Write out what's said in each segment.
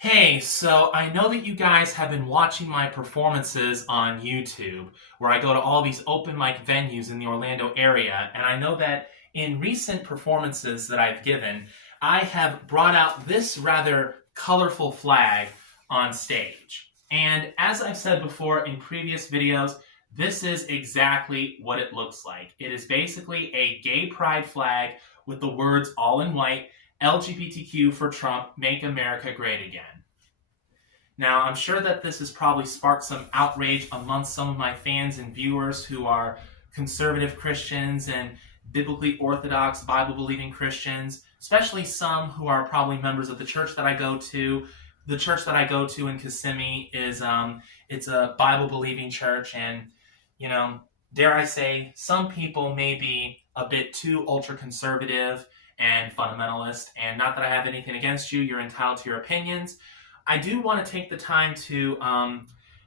Hey, so I know that you guys have been watching my performances on YouTube, where I go to all these open mic venues in the Orlando area, and I know that in recent performances that I've given, I have brought out this rather colorful flag on stage. And as I've said before in previous videos, this is exactly what it looks like. It is basically a gay pride flag with the words all in white, LGBTQ for Trump, make America great again. Now, I'm sure that this has probably sparked some outrage amongst some of my fans and viewers who are conservative Christians and biblically orthodox, Bible-believing Christians, especially some who are probably members of the church that I go to. The church that I go to in Kissimmee is it's a Bible-believing church, and dare I say, some people may be a bit too ultra-conservative and fundamentalist. And not that I have anything against you; you're entitled to your opinions. I do want to take the time to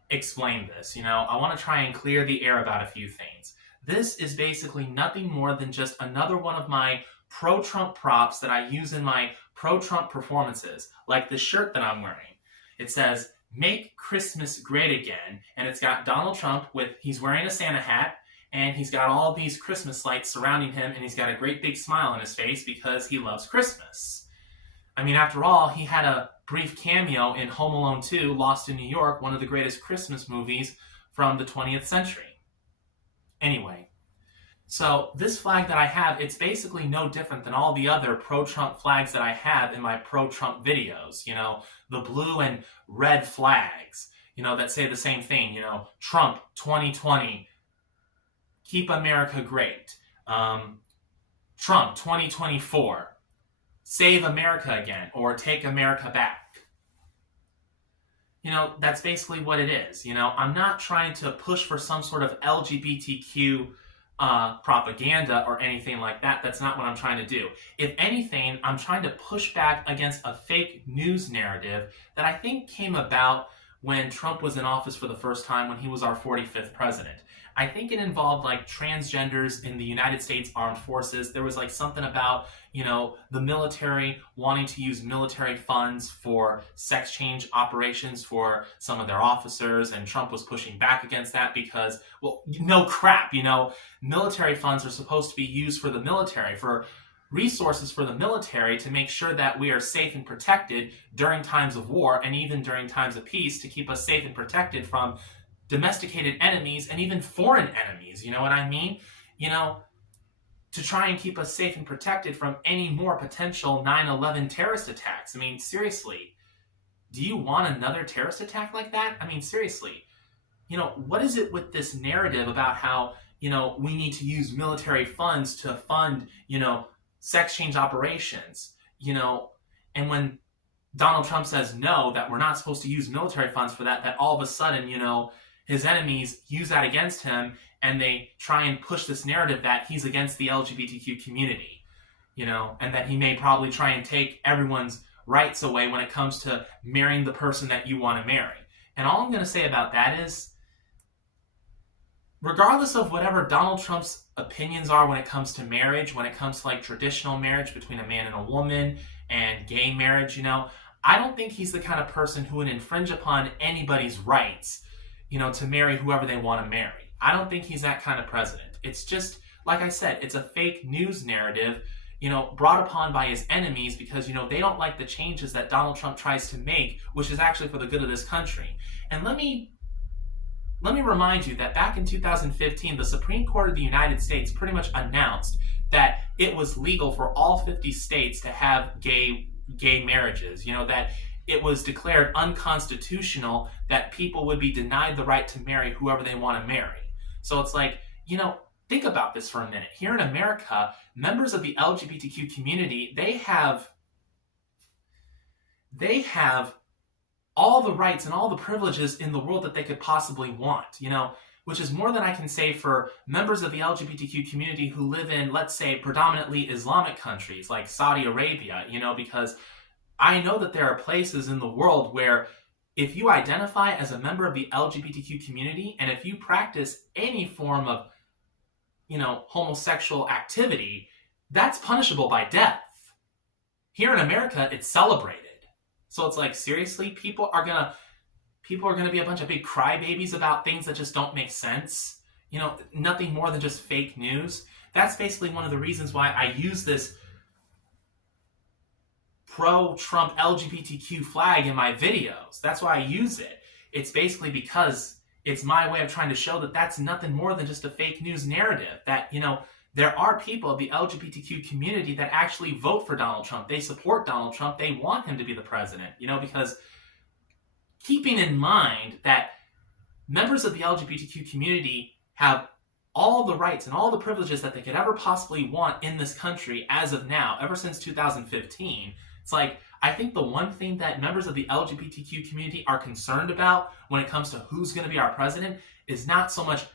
explain this. I want to try and clear the air about a few things. This is basically nothing more than just another one of my pro-Trump props that I use in my pro-Trump performances, like the shirt that I'm wearing. It says, "Make Christmas Great Again," and it's got Donald Trump he's wearing a Santa hat, and he's got all these Christmas lights surrounding him, and he's got a great big smile on his face because he loves Christmas. I mean, after all, he had a brief cameo in Home Alone 2, Lost in New York, one of the greatest Christmas movies from the 20th century. Anyway, so this flag that I have, it's basically no different than all the other pro-Trump flags that I have in my pro-Trump videos. The blue and red flags, that say the same thing. Trump 2020, keep America great. Trump 2024, save America again, or take America back. That's basically what it is. I'm not trying to push for some sort of LGBTQ propaganda or anything like that. That's not what I'm trying to do. If anything, I'm trying to push back against a fake news narrative that I think came about when Trump was in office for the first time, when he was our 45th president. I think it involved transgenders in the United States Armed Forces. There was something about, the military wanting to use military funds for sex change operations for some of their officers, and Trump was pushing back against that because, well, no crap, military funds are supposed to be used for the military, for resources for the military to make sure that we are safe and protected during times of war and even during times of peace, to keep us safe and protected from domesticated enemies and even foreign enemies. You know what I mean? To try and keep us safe and protected from any more potential 9/11 terrorist attacks. I mean, seriously, do you want another terrorist attack like that? I mean, seriously, what is it with this narrative about how, we need to use military funds to fund, sex change operations, and when Donald Trump says no, that we're not supposed to use military funds for that all of a sudden, his enemies use that against him, and they try and push this narrative that he's against the LGBTQ community, and that he may probably try and take everyone's rights away when it comes to marrying the person that you want to marry. And all I'm going to say about that is, regardless of whatever Donald Trump's opinions are when it comes to marriage, when it comes to traditional marriage between a man and a woman and gay marriage, I don't think he's the kind of person who would infringe upon anybody's rights, to marry whoever they want to marry. I don't think he's that kind of president. It's just, like I said, it's a fake news narrative, brought upon by his enemies because, they don't like the changes that Donald Trump tries to make, which is actually for the good of this country. And let me remind you that back in 2015, the Supreme Court of the United States pretty much announced that it was legal for all 50 states to have gay marriages, that it was declared unconstitutional that people would be denied the right to marry whoever they want to marry. So it's think about this for a minute. Here in America, members of the LGBTQ community, they have all the rights and all the privileges in the world that they could possibly want, which is more than I can say for members of the LGBTQ community who live in, let's say, predominantly Islamic countries like Saudi Arabia, because I know that there are places in the world where if you identify as a member of the LGBTQ community, and if you practice any form of, homosexual activity, that's punishable by death. Here in America, it's celebrated. So it's like, seriously, people are gonna be a bunch of big crybabies about things that just don't make sense. You know, nothing more than just fake news. That's basically one of the reasons why I use this pro-Trump LGBTQ flag in my videos. That's why I use it. It's basically because it's my way of trying to show that that's nothing more than just a fake news narrative. That, there are people of the LGBTQ community that actually vote for Donald Trump. They support Donald Trump. They want him to be the president, because keeping in mind that members of the LGBTQ community have all the rights and all the privileges that they could ever possibly want in this country as of now, ever since 2015. It's like, I think the one thing that members of the LGBTQ community are concerned about when it comes to who's going to be our president is not so much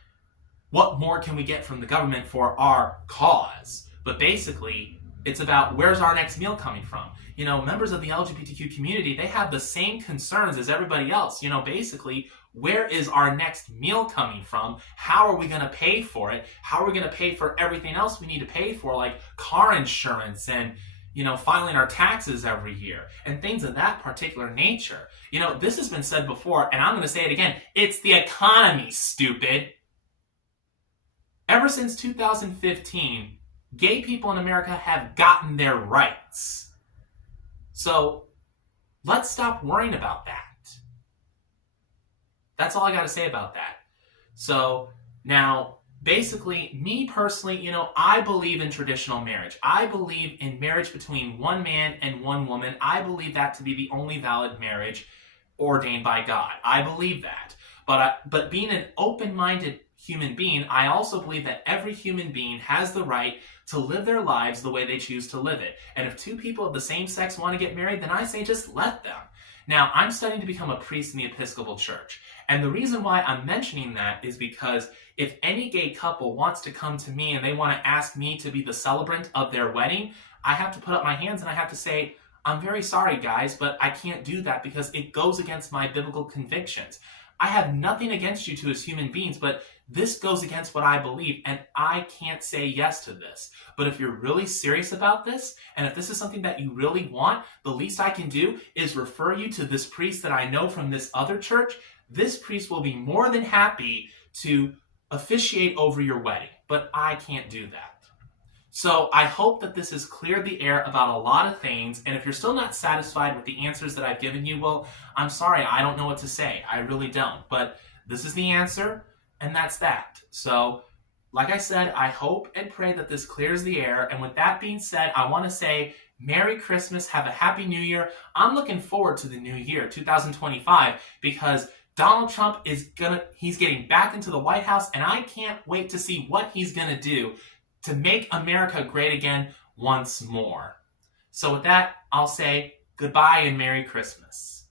what more can we get from the government for our cause, but basically it's about where's our next meal coming from. Members of the LGBTQ community, they have the same concerns as everybody else. Basically, where is our next meal coming from? How are we going to pay for it? How are we going to pay for everything else we need to pay for, like car insurance and filing our taxes every year and things of that particular nature. This has been said before, and I'm going to say it again. It's the economy, stupid. Ever since 2015, gay people in America have gotten their rights. So let's stop worrying about that. That's all I got to say about that. So now, basically, me personally, I believe in traditional marriage. I believe in marriage between one man and one woman. I believe that to be the only valid marriage ordained by God. I believe that. But being an open-minded human being, I also believe that every human being has the right to live their lives the way they choose to live it. And if two people of the same sex want to get married, then I say just let them. Now, I'm studying to become a priest in the Episcopal Church. And the reason why I'm mentioning that is because if any gay couple wants to come to me and they want to ask me to be the celebrant of their wedding, I have to put up my hands and I have to say, I'm very sorry, guys, but I can't do that because it goes against my biblical convictions. I have nothing against you two as human beings, but this goes against what I believe, and I can't say yes to this. But if you're really serious about this, and if this is something that you really want, the least I can do is refer you to this priest that I know from this other church. This priest will be more than happy to officiate over your wedding, but I can't do that. So I hope that this has cleared the air about a lot of things, and if you're still not satisfied with the answers that I've given you, well, I'm sorry, I don't know what to say. I really don't, but this is the answer, and that's that. So, like I said, I hope and pray that this clears the air, and with that being said, I want to say Merry Christmas, have a Happy New Year. I'm looking forward to the new year, 2025, because Donald Trump he's getting back into the White House, and I can't wait to see what he's going to do to make America great again once more. So with that, I'll say goodbye and Merry Christmas.